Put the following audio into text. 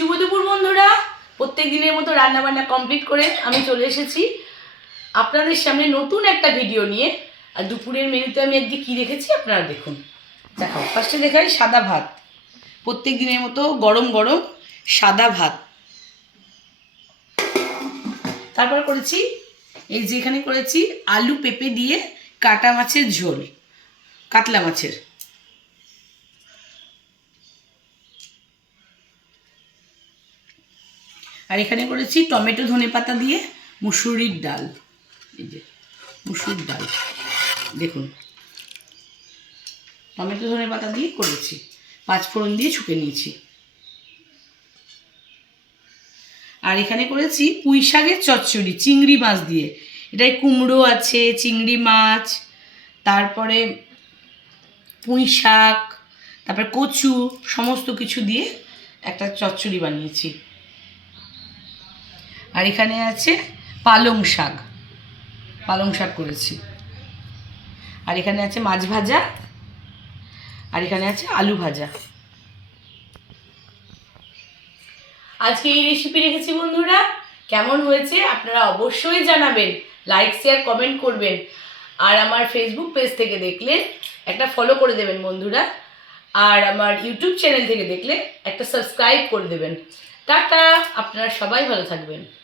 শুভ দুপুর, বন্ধুরা। প্রত্যেক দিনের মতো রান্না বান্না কমপ্লিট করে আমি চলে এসেছি। আপনাদের সামনে নতুন একটা ভিডিও নিয়ে। আর দুপুরের মেনুতে আমি আজকে কী রেখেছি আপনারা দেখুন। দেখো ফার্স্টে দেখাই সাদা ভাত। প্রত্যেক দিনের মতো গরম গরম সাদা ভাত। তারপর করেছি, এই যেখানে করেছি আলু পেঁপে দিয়ে কাটা মাছের ঝোল, কাতলা মাছের। আর এখানে করেছি টমেটো ধনে পাতা দিয়ে মুসুরির ডাল। এই যে মুসুর ডাল। দেখুন, টমেটো ধনে পাতা দিয়ে করেছি, পাঁচ ফোড়ন দিয়ে ছুকে নিয়েছি। আর এখানে করেছি পুঁই শাকের চচ্চড়ি, চিংড়ি মাছ দিয়ে। এটায় কুমড়ো আছে, চিংড়ি মাছ, তারপরে পুঁই শাক, তারপরে কচু, সমস্ত কিছু দিয়ে একটা চচ্চড়ি বানিয়েছি। আর এখানে আছে পালং শাক। পালং শাক করেছি। আর এখানে আছে মাছ ভাজা। আর এখানে আছে আলু ভাজা। আজকে এই রেসিপি রেখেছি বন্ধুরা। কেমন হয়েছে আপনারা অবশ্যই জানাবেন। লাইক শেয়ার কমেন্ট করবেন। আর আমার ফেসবুক পেজ থেকে দেখলে একটা ফলো করে দেবেন বন্ধুরা। আর আমার ইউটিউব চ্যানেল থেকে দেখলে একটা সাবস্ক্রাইব করে দেবেন। টাটা! আপনারা সবাই ভালো থাকবেন।